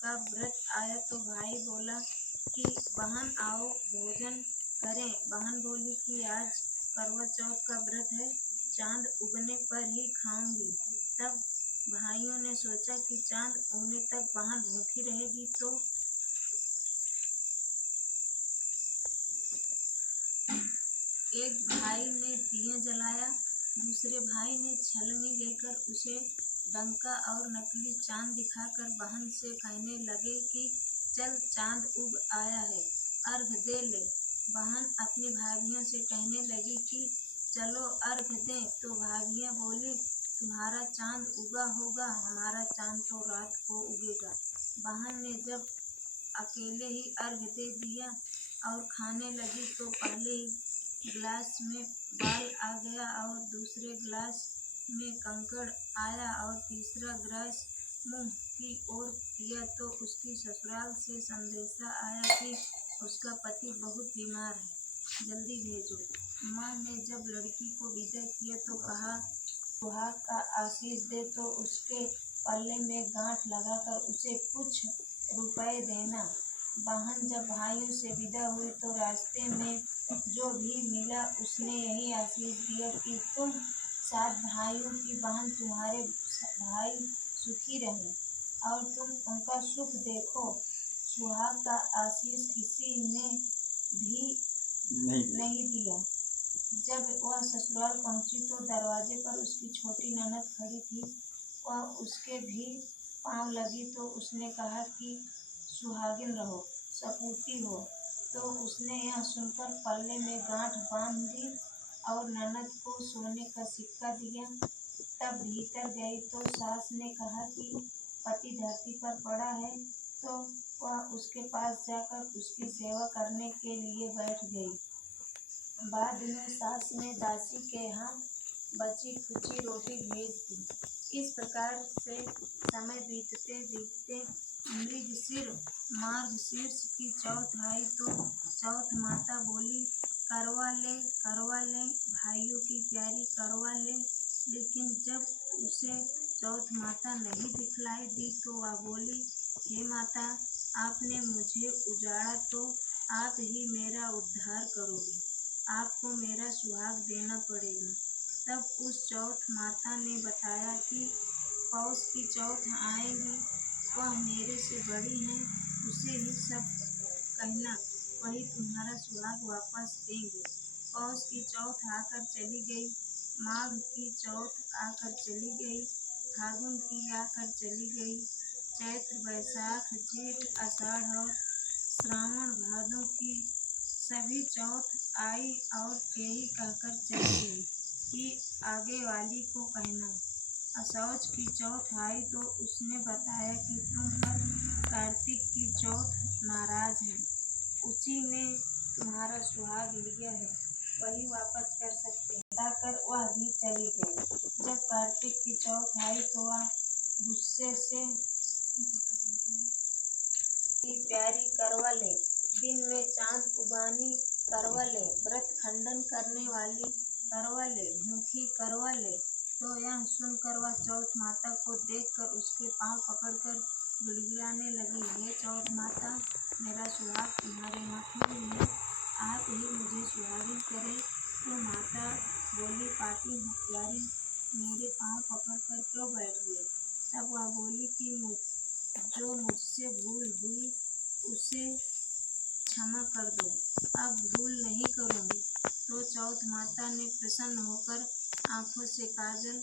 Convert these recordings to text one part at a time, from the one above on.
का व्रत आया तो भाई बोला कि बहन आओ भोजन करें। बहन बोली कि आज करवा चौथ का व्रत है, चांद उगने पर ही खाऊंगी। तब भाइयों ने सोचा कि चांद उगने तक बहन भूखी रहेगी तो एक भाई ने दिया जलाया, दूसरे भाई ने छलनी लेकर उसे डंका और नकली चांद दिखाकर बहन से कहने लगे कि चल चांद उग आया है, अर्घ दे ले। बहन अपनी भाभियों से कहने लगी कि चलो अर्घ दें, तो भाभियां बोली तुम्हारा चांद उगा होगा, हमारा चांद तो रात को उगेगा। बहन ने जब अकेले ही अर्घ दे दिया और खाने लगी तो पहले ही गिलास में बाल आ गया और दूसरे गिलास में कंकड़ आया और तीसरा गिलास मुंह की ओर किया तो उसकी ससुराल से संदेशा आया कि उसका पति बहुत बीमार है, जल्दी भेजो। माँ ने जब लड़की को विदा किया तो कहा सुहाग का आशीष दे तो उसके पल्ले में गांठ लगाकर उसे कुछ रुपए देना। बहन जब भाइयों से विदा हुई तो रास्ते में जो भी मिला उसने यही आशीष दिया कि तुम 7 भाइयों की बहन, तुम्हारे भाई सुखी रहे और तुम उनका सुख देखो। सुहाग का आशीष किसी ने भी नहीं दिया। जब वह ससुराल पहुंची तो दरवाजे पर उसकी छोटी ननद खड़ी थी। वह उसके भी पाँव लगी तो उसने कहा कि सुहागिन रहो, सपूती हो। तो उसने यह सुनकर पल्ले में गांठ बांध दी और ननद को सोने का सिक्का दिया। तब भीतर गई तो सास ने कहा कि पति धरती पर पड़ा है, तो वह उसके पास जाकर उसकी सेवा करने के लिए बैठ गई। बाद में सास ने दासी के हाथ बची खुची रोटी भेज दी। इस प्रकार से समय बीतते बीतते मार्गशीर्ष की चौथ आई तो चौथ माता बोली करवा ले भाइयों की प्यारी करवा ले। लेकिन जब उसे चौथ माता नहीं दिखलाई दी तो वह बोली हे माता, आपने मुझे उजाड़ा तो आप ही मेरा उद्धार करोगे, आपको मेरा सुहाग देना पड़ेगा। तब उस चौथ माता ने बताया कि पौष की चौथ आएगी, वह मेरे से बड़ी हैं, उसे ही सब कहना, वही तुम्हारा सुहाग वापस देंगे। पौष की चौथ आकर चली गई, माघ की चौथ आकर चली गई, फागुन की आकर चली गई, चैत्र बैसाख जेठ आषाढ़ और श्रावण भादों की सभी चौथ आई और यही कहकर चली गई कि आगे वाली को कहना। असौज की चौथ आई तो उसने बताया कि तुम पर कार्तिक की चौथ नाराज है, उसी ने तुम्हारा सुहाग लिया है, वही वापस कर सकते हैं। बताकर वह भी चली गई। जब कार्तिक की चौथ आई तो वह गुस्से से की प्यारी करवा ले, दिन में चांद उगानी करवा ले, व्रत खंडन करने वाली करवा ले, भूखी करवा ले। तो यह सुनकर वह चौथ माता को देखकर उसके पांव पकड़कर गिड़गिड़ाने लगी, हे चौथ माता, मेरा सुहाग तुम्हारे हाथों में है, आप ही मुझे सुहागिन करें। तो माता बोली पापी हत्यारी, मेरे पांव पकड़कर क्यों बैठ गए। तब वह बोली कि जो मुझसे भूल हुई उसे क्षमा कर दो, अब भूल नहीं करूँगी। तो चौथ माता ने प्रसन्न होकर आँखों से काजल,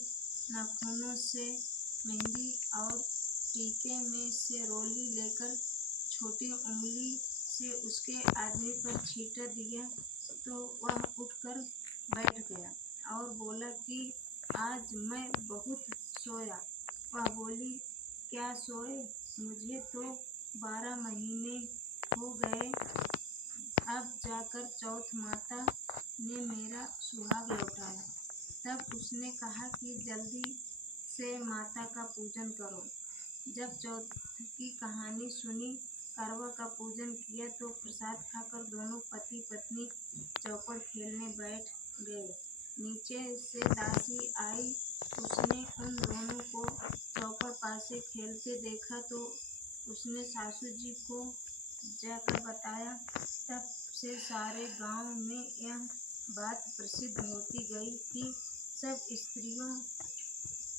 नाखूनों से मेहंदी और टीके में से रोली लेकर छोटी उंगली से उसके आधे पर छींटा दिया तो वह उठकर बैठ गया और बोला कि आज मैं बहुत सोया। वह बोली क्या सोए, मुझे तो 12 महीने हो गए, अब जाकर चौथ माता ने मेरा सुहाग लौटाया। तब उसने कहा कि जल्दी से माता का पूजन करो। जब चौथ की कहानी सुनी, करवा का पूजन किया तो प्रसाद खाकर दोनों पति पत्नी चौपड़ खेलने बैठ गए। नीचे से दासी आई, उसने उन दोनों को चौपड़ पासे खेलते देखा तो उसने सासू जी को जाकर बताया। तब से सारे गांव में यह बात प्रसिद्ध होती गई कि सब स्त्रियों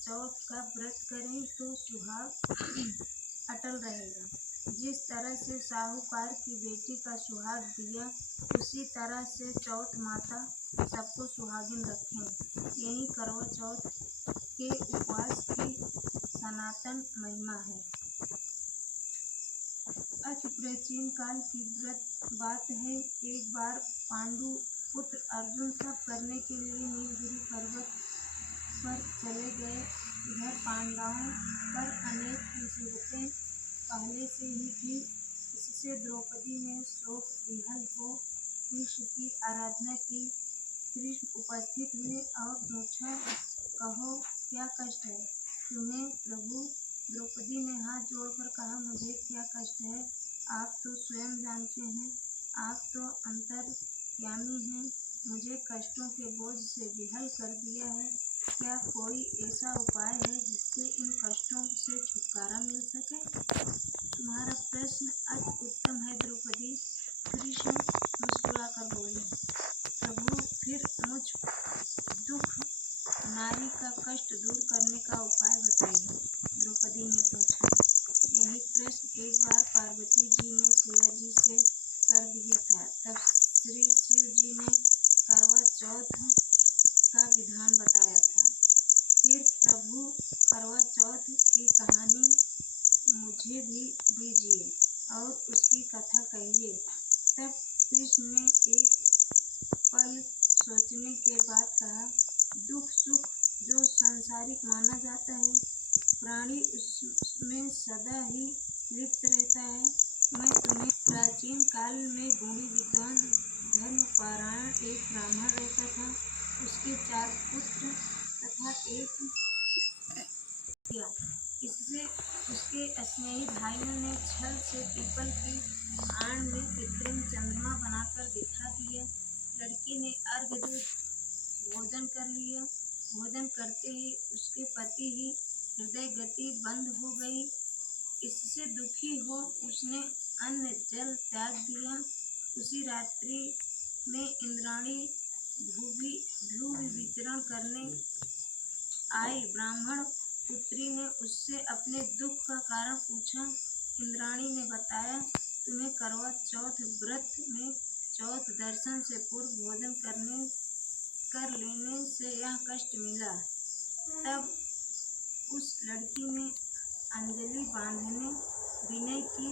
चौथ का व्रत करें तो सुहाग अटल रहेगा। जिस तरह से साहूकार की बेटी का सुहाग दिया, उसी तरह से चौथ माता सबको सुहागिन रखें। यही करवा चौथ के उपवास की सनातन महिमा है। अति प्राचीन काल की बात है। एक बार पांडु पुत्र अर्जुन तप करने के लिए नीलगिरी पर्वत पर चले गए। इधर पांडवों पर अनेक मुसीबतें पहले से ही थी। इससे द्रौपदी ने शोक विहल हो कृष्ण की आराधना की। कृष्ण उपस्थित हुए और पूछा, कहो क्या कष्ट है तुम्हें प्रभु? द्रौपदी ने हाथ जोड़कर कहा, मुझे क्या कष्ट है, आप तो स्वयं जानते हैं, आप तो अंतर्यामी हैं। मुझे कष्टों के बोझ से विहल कर दिया है। क्या कोई ऐसा उपाय है जिससे इन कष्टों से छुटकारा मिल सके? तुम्हारा प्रश्न अति उत्तम है द्रौपदी। कृष्ण मुस्कुराकर बोले, प्रभु फिर मुझ दुख नारी का कष्ट दूर करने का उपाय बताइए। द्रौपदी ने पूछा। यही प्रश्न एक बार पार्वती जी ने शिवा जी से कर दिया था। तब श्री शिव जी ने करवा चौथ का विधान बताया था। फिर प्रभु करवा चौथ की कहानी मुझे भी दीजिए और उसकी कथा कहिए। तब कृष्ण ने एक पल सोचने के बाद कहा, दुख सुख जो सांसारिक माना जाता है, प्राणी उसमें सदा ही लिप्त रहता है। मैं तुम्हें प्राचीन काल में गुणी विद्वान धर्मपरायण एक ब्राह्मण रहता था। उसके 4 पुत्र तथा एक किया। इससे उसके स्नेही भाइयों ने छल से पीपल की आड़ में कृत्रिम चंद्रमा बनाकर दिखा दिया। लड़की ने अर्घ दे भोजन कर लिया। भोजन करते ही उसके पति ही हृदय गति बंद हो गई। इससे दुखी हो उसने अन्न जल त्याग दिया। उसी रात्रि में इंद्राणी भूमि विचरण करने आई। ब्राह्मण पुत्री ने उससे अपने दुख का कारण पूछा। इंद्राणी ने बताया, तुम्हें करवा चौथ व्रत में चौथ दर्शन से पूर्व भोजन कर लेने से यह कष्ट मिला। तब उस लड़की ने अंजलि बांधने विनय की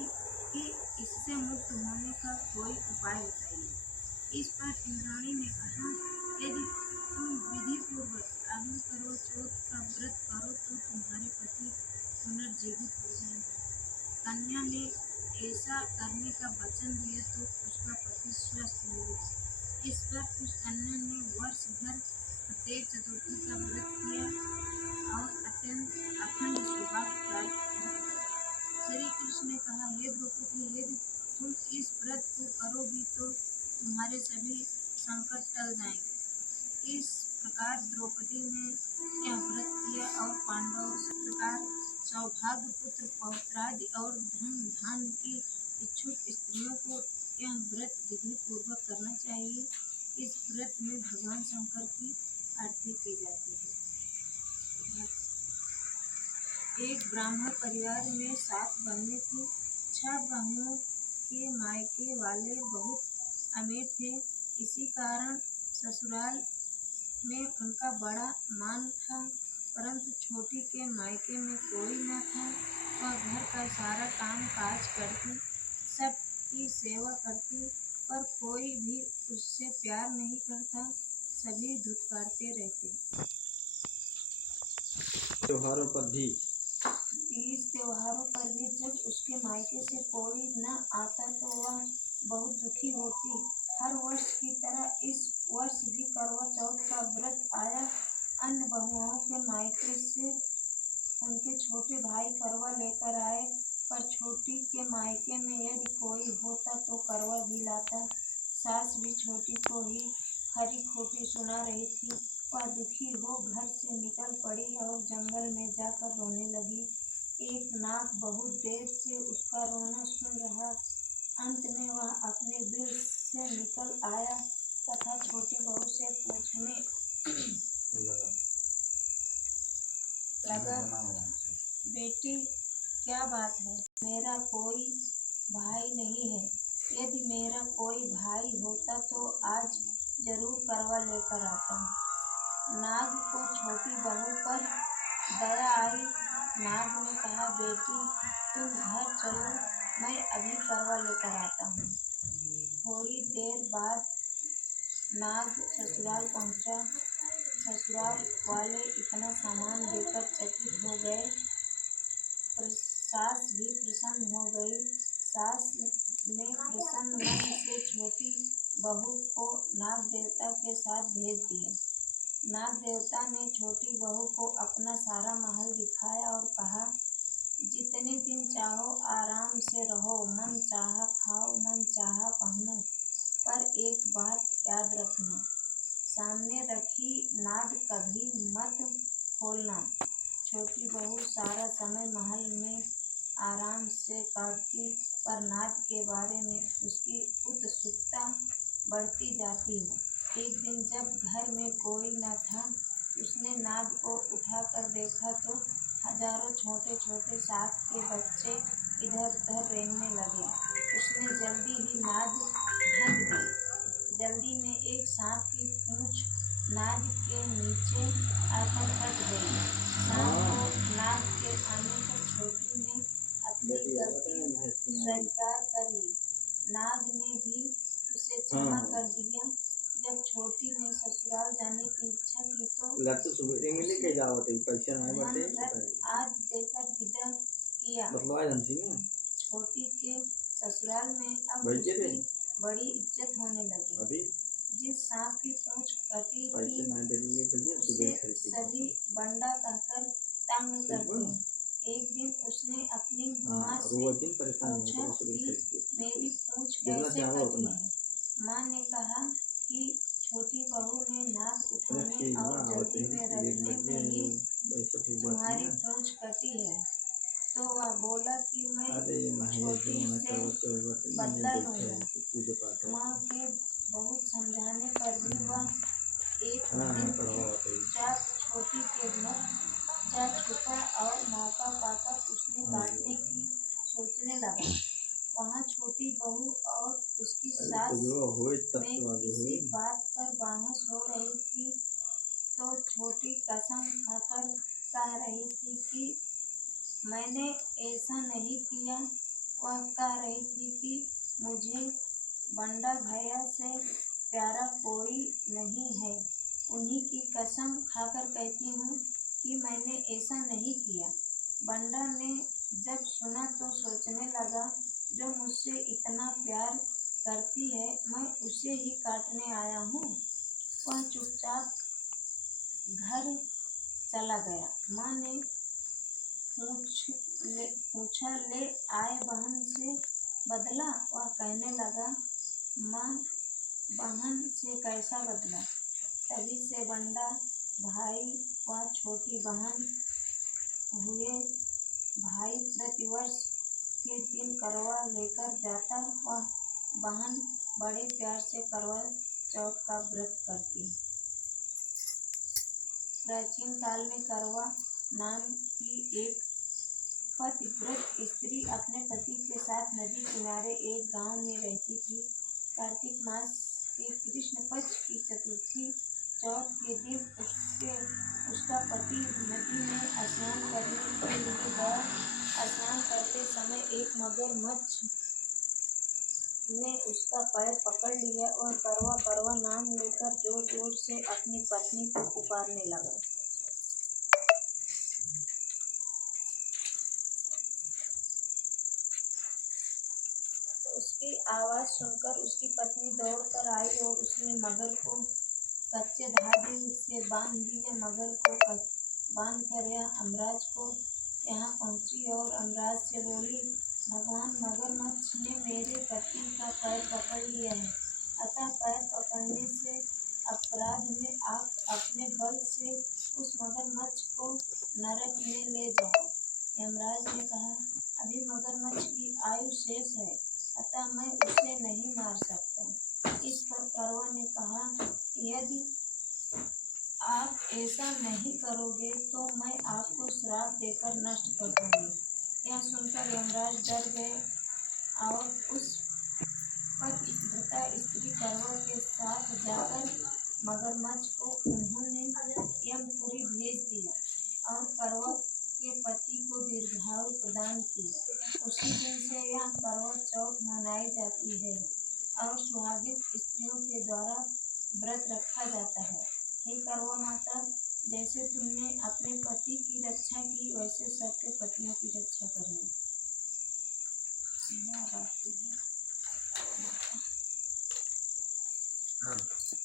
कि इससे मुक्त होने का कोई उपाय बताइए। इस पर इंद्राणी ने कहा, यदि तुम विधि पूर्वक अग्नि करवा चौथ का व्रत करो तो तुम्हारे पति पुनर्जीवित हो जाएंगे। कन्या ने ऐसा करने का वचन दिया तो उसका पति स्वस्थ हो गया। इस पर उस कन्या ने वर्ष भर प्रत्येक चतुर्थी का व्रत किया और अत्यंत अखंड सुहाग प्राप्त हुआ। श्री कृष्ण ने कहा, हे द्रौपदी, यदि तुम इस व्रत को करोगी तो तुम्हारे सभी संकट टल जाएंगे। इस प्रकार द्रौपदी ने यह व्रत किया और पांडवों से प्रकार सौभाग्य पुत्र पौत्रादि और धन धान्य की इच्छुक स्त्रियों को यह व्रत विधि पूर्वक करना चाहिए। इस व्रत में भगवान शंकर की आरती की जाती है। एक ब्राह्मण परिवार में 7 बहनें थीं। 6 बहनों के मायके वाले बहुत अमीर थे। इसी कारण ससुराल में उनका बड़ा मान था, परंतु छोटी के मायके में कोई न था। वह घर का सारा काम काज करती, सबकी सेवा करती, पर कोई भी उससे प्यार नहीं करता। सभी धुतकारते रहते। त्योहारों पर भी तीज त्योहारों पर भी जब उसके मायके से कोई न आता तो वह बहुत दुखी होती। हर वर्ष की तरह इस वर्ष भी करवा चौथ का व्रत आया। अन्य बहुओं के मायके से उनके छोटे भाई करवा लेकर आए, पर छोटी के मायके में यदि कोई होता तो करवा भी लाता। सास भी छोटी को ही खरी खोटी सुना रही थी। वह दुखी हो घर से निकल पड़ी और जंगल में जाकर रोने लगी। एक नाग बहुत देर से उसका रोना सुन रहा। अंत में वह अपने बिल से निकल आया तथा छोटी बहू से पूछने लगा, बेटी क्या बात है? मेरा कोई भाई नहीं है। यदि मेरा कोई भाई होता तो आज जरूर करवा लेकर आता। नाग को छोटी बहू पर दया आई। नाग ने कहा, बेटी तुम घर चलो, मैं अभी करवा लेकर आता हूँ। थोड़ी देर बाद नाग ससुराल पहुँचा। ससुराल वाले इतना सामान देकर चकित हो गए। सास भी प्रसन्न हो गई। सास ने प्रसन्न मन से छोटी बहू को नाग देवता के साथ भेज दिया। नाग देवता ने छोटी बहू को अपना सारा महल दिखाया और कहा, जितने दिन चाहो आराम से रहो, मन चाहा खाओ, मन चाहा पहनो, पर एक बात याद रखना, सामने रखी नाद कभी मत खोलना। छोटी बहू सारा समय महल में आराम से काटती, पर नाद के बारे में उसकी उत्सुकता बढ़ती जाती। एक दिन जब घर में कोई न था, उसने नाद को उठाकर देखा तो हजारों छोटे छोटे सांप के बच्चे इधर उधर रेंगने लगे। उसने जल्दी ही नाद ढक दी। जल्दी में एक सांप की पूंछ नाग के नीचे आकर कट गई। सांप को नाग के आने पर छोटी ने अपनी गलती स्वीकार कर ली। नाग ने भी उसे क्षमा कर दिया। जब छोटी ने ससुराल जाने की इच्छा की तो आज देकर विदा किया। छोटी के ससुराल में अब उसकी बड़ी इज्जत होने लगी। जिस सांप की पूंछ कटी थी उसे सभी बंडा कहकर तंग करते। एक दिन उसने अपनी माँ से पूछा कि मेरी पूंछ कैसे कटी है। माँ ने कहा कि छोटी बहू ने नाद उठाने और जल्दी में रखने में ही तुम्हारी पूंछ कटी है। तो वह बोला कि मैं छोटी से बदला लूँगा। माँ के बहुत समझाने पर भी वह एक दिन चुपचाप छोटी के घर जा छुपा और मौका पाकर उसने काटने की सोचने लगा। वहाँ छोटी बहू और उसकी सास में किसी बात पर बहस हो रही थी तो छोटी कसम खाकर कह रही थी कि मैंने ऐसा नहीं किया। वह कह रही थी कि मुझे बंडा भैया से प्यारा कोई नहीं है। उन्हीं की कसम खाकर कहती हूँ कि मैंने ऐसा नहीं किया। बंडा ने जब सुना तो सोचने लगा, जो मुझसे इतना प्यार करती है मैं उसे ही काटने आया हूँ। वह चुपचाप घर चला गया। माँ ने पूछा, ले आए बहन से बदला? वह कहने लगा, माँ बहन से कैसा बदला? तभी से बंडा भाई व छोटी बहन हुए भाई प्रतिवर्ष के दिन करवा लेकर जाता। वह बहन बड़े प्यार से करवा चौथ का व्रत करती। प्राचीन काल में करवा नाम की एक पतिव्रत स्त्री अपने पति के साथ नदी किनारे एक गांव में रहती थी। कार्तिक मास के कृष्ण पक्ष की चतुर्थी चौथ के दिन उसका पति नदी में स्नान करने के लिए गया। स्नान करते समय एक मगरमच्छ ने उसका पैर पकड़ लिया और करवा करवा नाम लेकर जोर जोर से अपनी पत्नी को पुकारने लगा। उसकी आवाज़ सुनकर उसकी पत्नी दौड़कर आई और उसने मगर को कच्चे धागे से बांध दिया। मगर को बांधकर यह अमराज को यहाँ पहुँची और अमराज से बोली, भगवान मगरमच्छ ने मेरे पति का पैर पकड़ लिया है, अतः पैर पकड़ने से अपराध में आप अपने बल से उस मगरमच्छ को नरक में ले जाओ। यमराज ने कहा, अभी मगरमच्छ की आयु शेष है, अतः मैं उसे नहीं मार सकता। इस पर कौवा ने कहा, यदि आप ऐसा नहीं करोगे तो मैं आपको श्राप देकर नष्ट कर दूंगी। यह सुनकर यमराज डर गए और उस पतिव्रता स्त्री कौवा के साथ जाकर मगरमच्छ को उन्होंने यमपुरी भेज दिया और कौवा के पति को दीर्घायु प्रदान की। उसी दिन से यह करवा चौथ मनाई जाती है और सुहागिन स्त्रियों के द्वारा व्रत रखा जाता है। हे करवा माता, जैसे तुमने अपने पति की रक्षा की वैसे सबके पतियों की रक्षा करना।